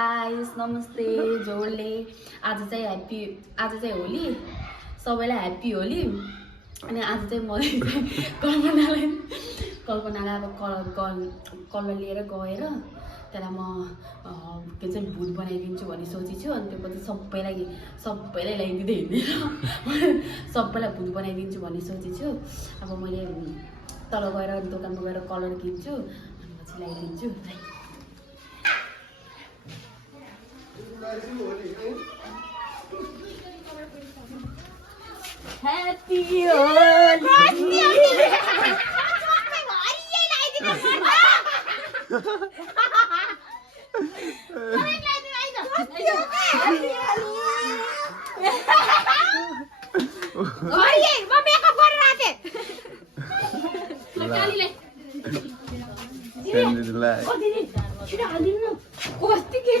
Guys नमस्ते जोडले आज चाहिँ होली सबैलाई ह्याप्पी होली अनि आज चाहिँ म कल्पनालाई अब कलर लिएर गएर त्यसलाई म के चाहिँ भूत बनाइदिन्छु भन्ने सोचेछु अनि त्यसपछि सबैलाई ल्याइदिँदै हिँड्दैन सबैलाई भूत बनाइदिन्छु भन्ने सोचेछु अब मैले तल गएर दोकानमा गएर कलर किन्छु अनि पछि ल्याइदिन्छु Happy Holi!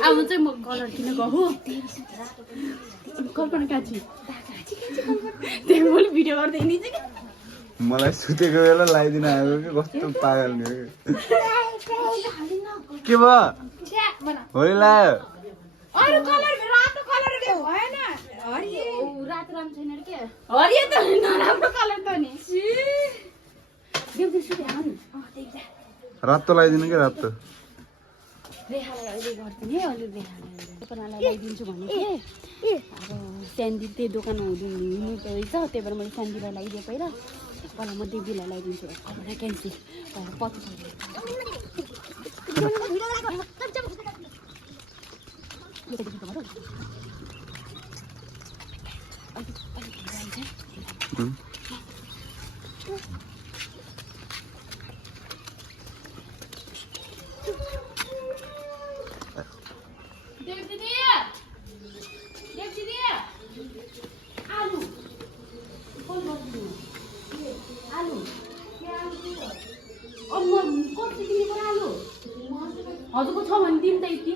अब चाहिँ म कलर किन गएको कल्पना काची त्यही मैले भिडियो गर्दै नि मलाई सुतेको बेला लगाइदिन आएको कि कस्तो पागल नि के भयो होली लायो अरु कलर रातो कलर ले भएन हरियो रातो राम्रो छैन के हरियो त नराम्रो कलर त नि देउदै सुते हान त्यही रातो लगाइदिनु के रातो रेखालाई अहिले गर्दिने अलि रेखालाई कल्पनालाई ल्याइदिन्छु भने के अब स्यान्डी त्यही दोकान हुनु रहेछ त्यही भएर मैले स्यान्डीलाई ल्याइदिएँ पहिला पहिला म देवीलाई ल्याइदिन्छु कल्पना क्यान्सिल पहिला हजुरको छ भने दिनु त यति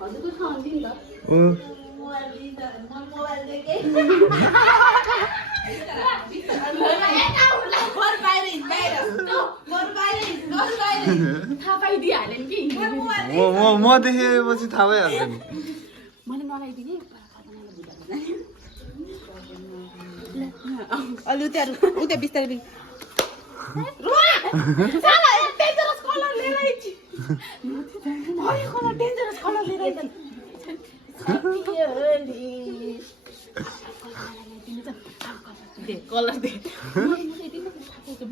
हजुरको छ भने दिनु त थाहा पाइदिइहाल्यो नि कि म देखेपछि थाहा भइहाल्छ नि मैले नलाइदिने अलि उता बिस्तारै कलर दे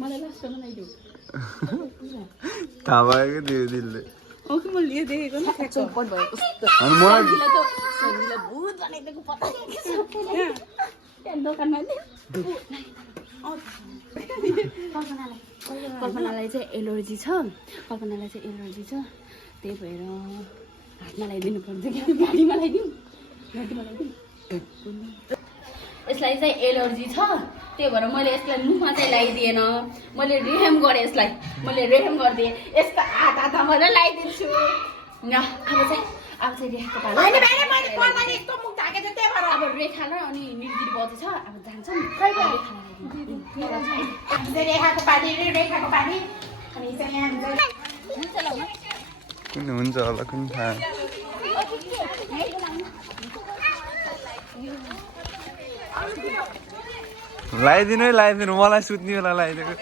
मलाई लास्टमा लगाइदेऊ थाहा भयो कि दियो दिलले म लिएदेखेको नि चौपट भयो अनि मलाई भूत बनाइदिएको पत्ता दोकानमा कल्पनालाई चाहिँ एलर्जी छ त्यही भएर हातमा लगाइदिनु पर्छ कि गाडीमा लगाइदिउँ यसलाई चाहिँ एलर्जी छ त्यही भएर मैले यसलाई मुखमा चाहिँ लगाइदिएन मैले रेहेम गरेँ यसलाई रेहेम गरिदिएँ यसको हात मैले लगाइदिन्छु अब चाहिँ रेखाको पालो अब रेखा र अनि निर्जित बजे छ अब जान्छ नि रेखाको पानी कुन हुन्छ होला कुन थाहा लगाइदिनु मलाई सुत्ने बेला लगाइदिएको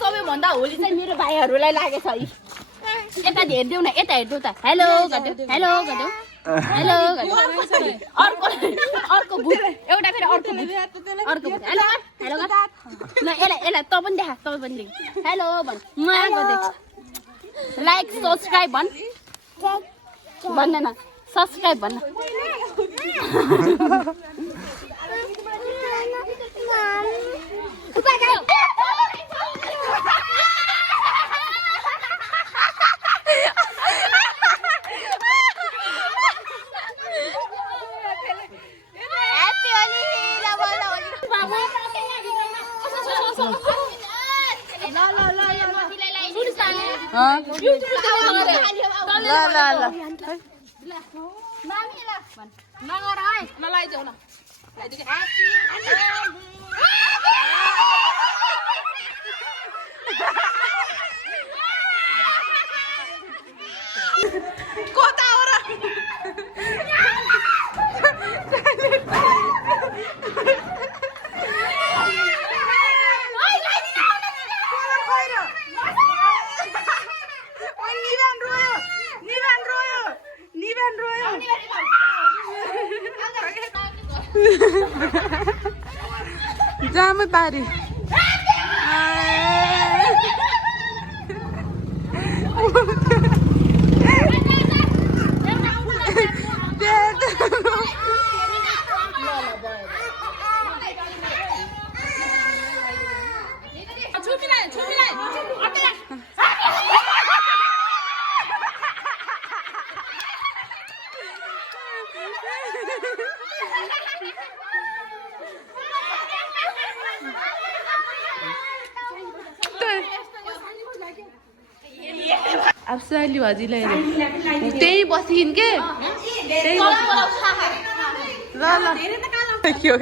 सबैभन्दा होली चाहिँ मेरो भाइहरूलाई लागेछ है यता हेर्देऊ न यता हेर्देऊ त हेलो गर्देऊ अर्को भूत एउटा फेरि अर्को भूत हेलो ल यसलाई त पनि देखा तपाईँ पनि देख हेलो भन् लाइक सब्सक्राइब भन्दैन सब्सक्राइब भन्न लगाइदेऊ न कता हो र जामै पारी अब साली भाजीलाई त्यही बसिन् के त्यही ल ल के हो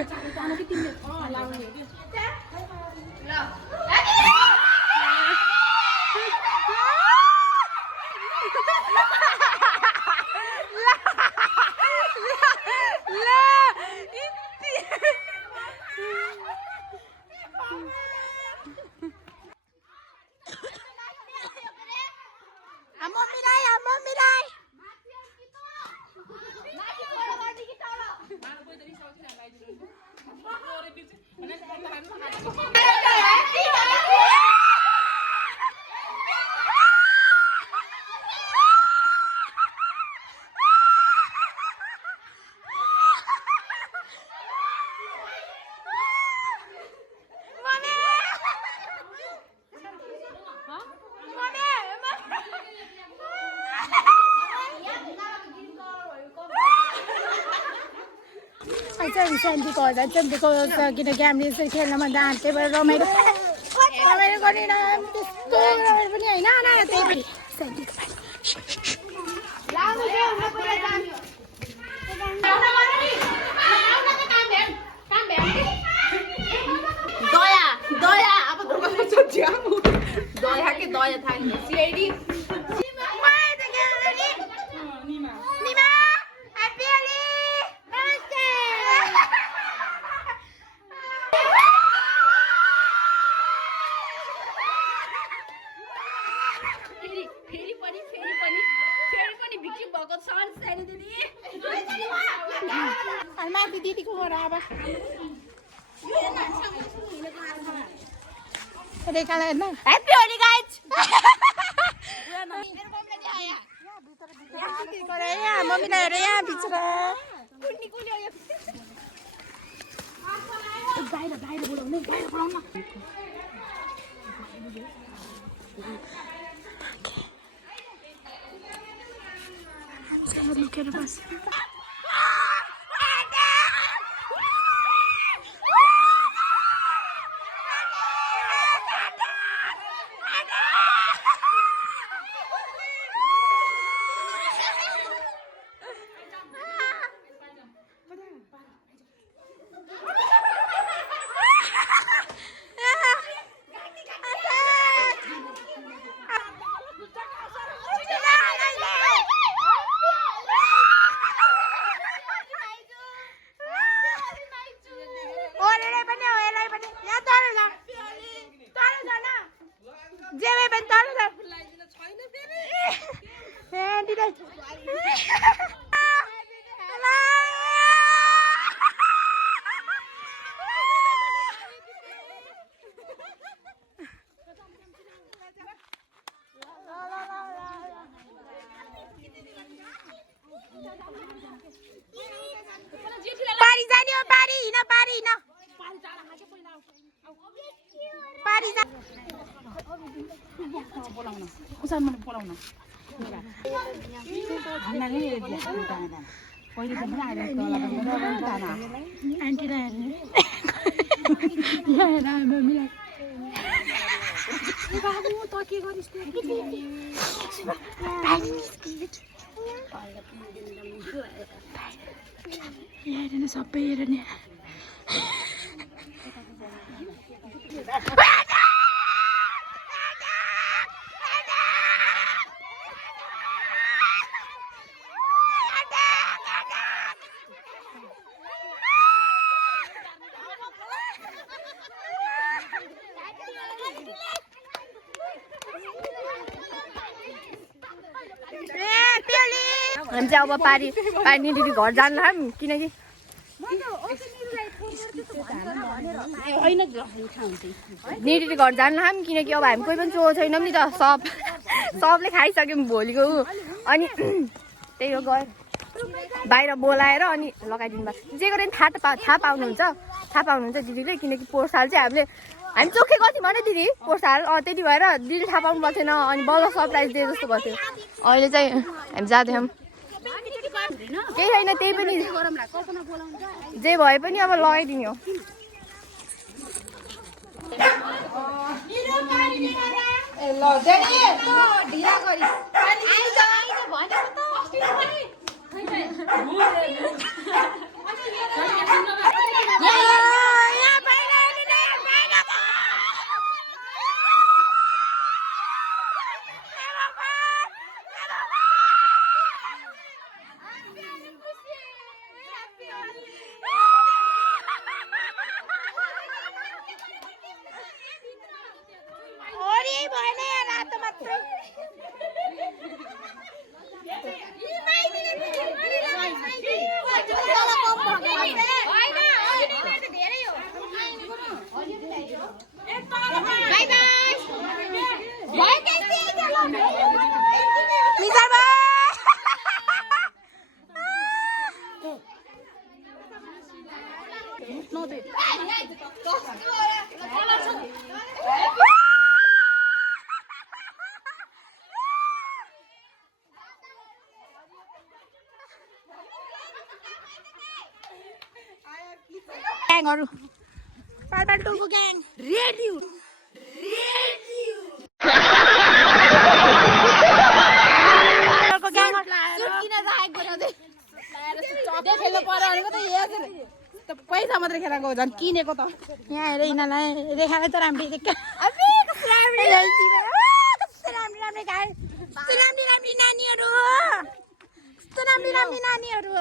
शान्तिको होला चम्पीको किनकि हामीले यसरी खेल्न भन्दा त्यही भएर रमाइलो गरेन त्यस्तो रमाइलो पनि होइन त्यही पनि दया दया अब दया के दया थाल्ने सिआइडी माथि दिदीको घर अब रेखालाई हेर्न ह्याप्पी होली गाइज मम्मीलाई हेर यहाँ बिचरा बाहिर बोलाउनु बाहिर बोलाउनु लुकेर बस पारी जाने हो पारी हिँड पारी हिँड पारी जा बोलाउन उसान मैले बोलाउन भन्नाले पहिले पनि आएर आन्टीलाई हेर्नु हेर्ने सबै हेर्ने हामी चाहिँ अब पारी दिदी घर जान्लाम किनकि निडी घर जान्लाम किनकि अब हामी कोही पनि चो छैनौँ नि त सबले खाइसक्यौँ भोलिको अनि त्यही हो गयो बाहिर बोलाएर अनि लगाइदिनु भएको जे गरेर थाहा पाउनुहुन्छ दिदीले किनकि पोहोर साल चाहिँ हामी चोखेको थियौँ भने दिदी पोहोर साल त्यति भएर दिदीले थाहा पाउनु भएको थिएन अनि बल्ल सरप्राइज दिए जस्तो भएको थियो अहिले चाहिँ हामी जाँदैछौँ केही छैन त्यही पनि जे भए पनि अब लगाइदिने हो ग्याङहरु पालपालटोको ग्याङ रेडी पैसा मात्रै खेलाएको झन् किनेको त यहाँ हेर यिनीहरूलाई रेखाले त राम्रै राम्री नानीहरू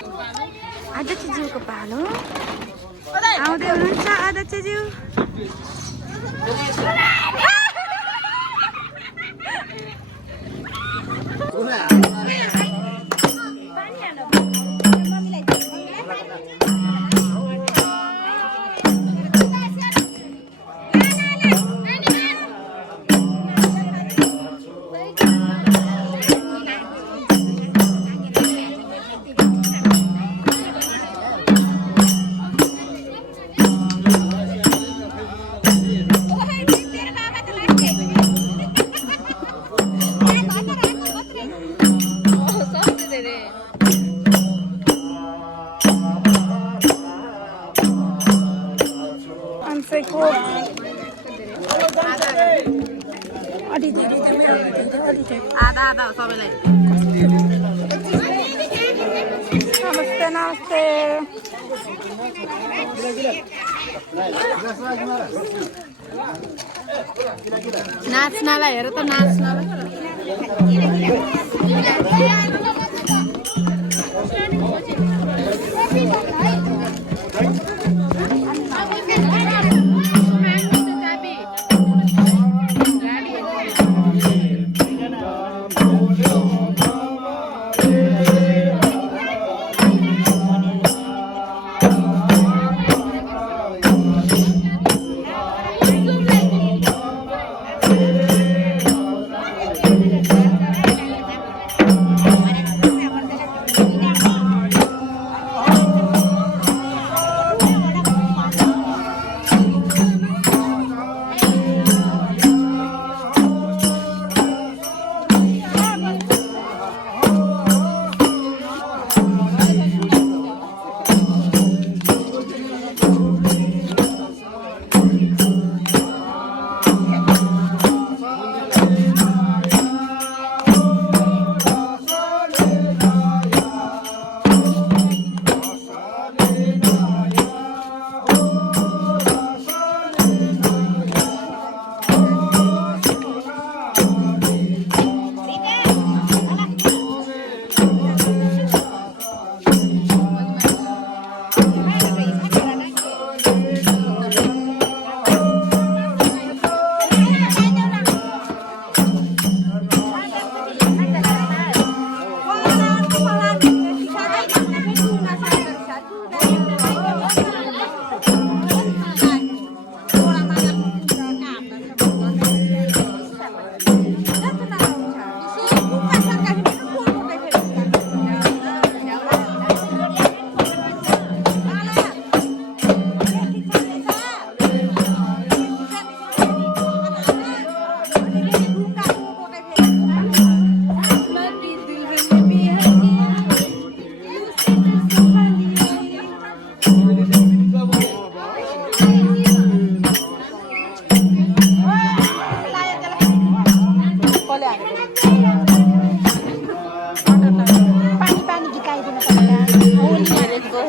अध्यक्षज्यूको पालो आउँदै हुनुहुन्छ अध्यक्षज्यू आधा सबैलाई नमस्ते नाच्नलाई हेर त नाच्नलाई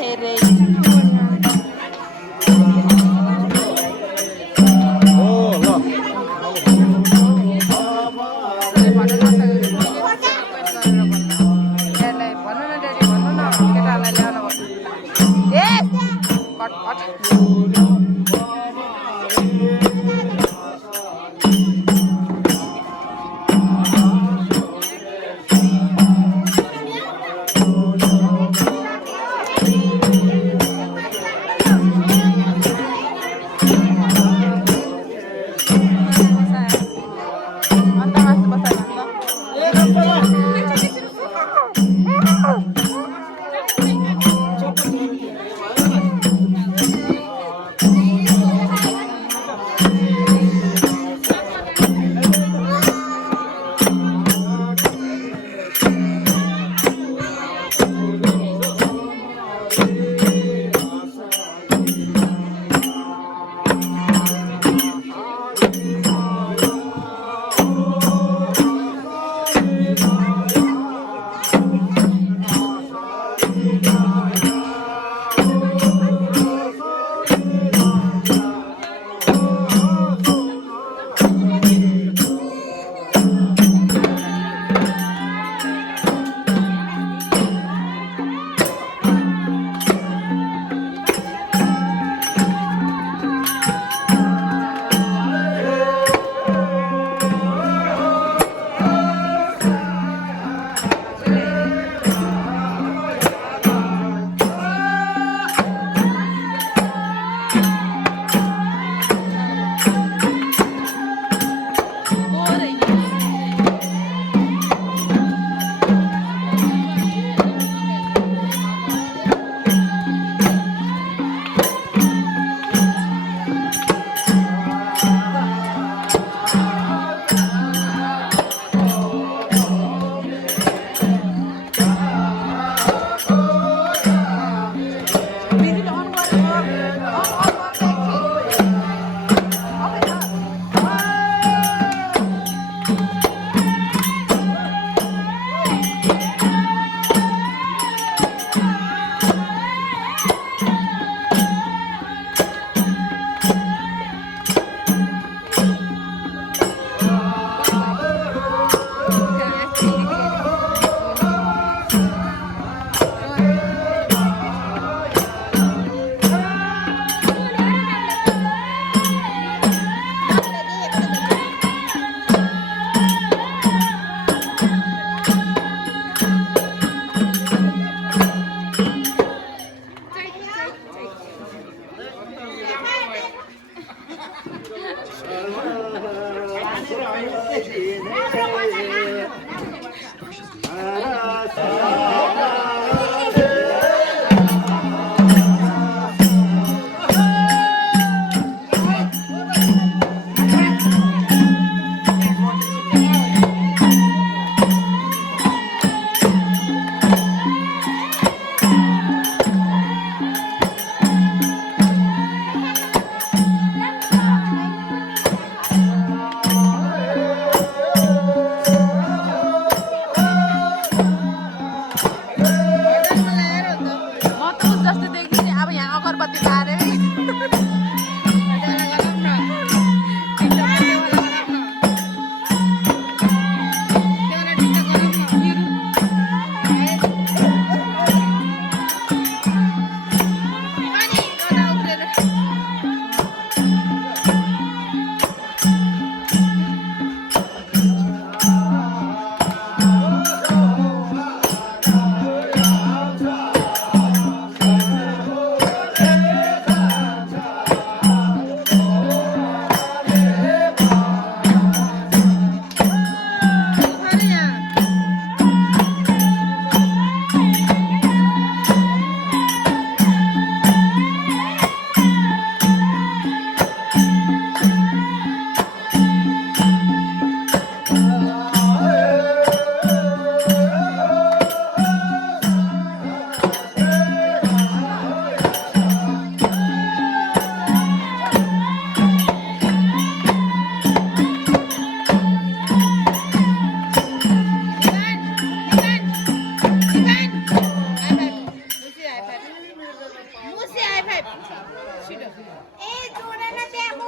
हेरे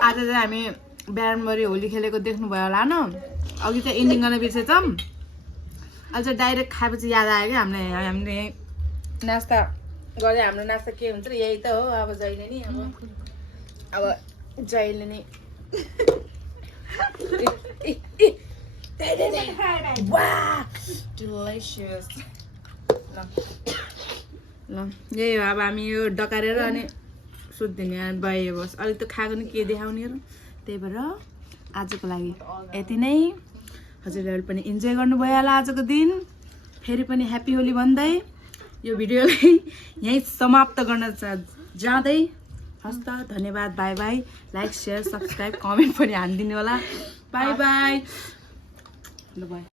आज चाहिँ हामी बिहानभरि होली खेलेको देख्नुभयो होला न अघि चाहिँ एन्डिङ गर्न बिर्सेछौँ अहिले चाहिँ डाइरेक्ट खाएपछि याद आयो क्या हामीले नास्ता गरे हाम्रो नास्ता के हुन्छ र यही त हो अब जहिले नि अब जहिले नि डिलिसियस ल यही हो अब हामी यो डकारेर अनि सुत्दिने भयो बस अलिक त खाएको नि के देखाउने र त्यही भएर आजको लागि यति नै हजुरहरू पनि इन्जोय गर्नुभयो होला आजको दिन फेरि पनि ह्याप्पी होली भन्दै यो भिडियोलाई यहीँ समाप्त गर्न जाँदै हस्त धन्यवाद by by like share subscribe comment पनि हानिदिनु होला बाई बाई ल बाई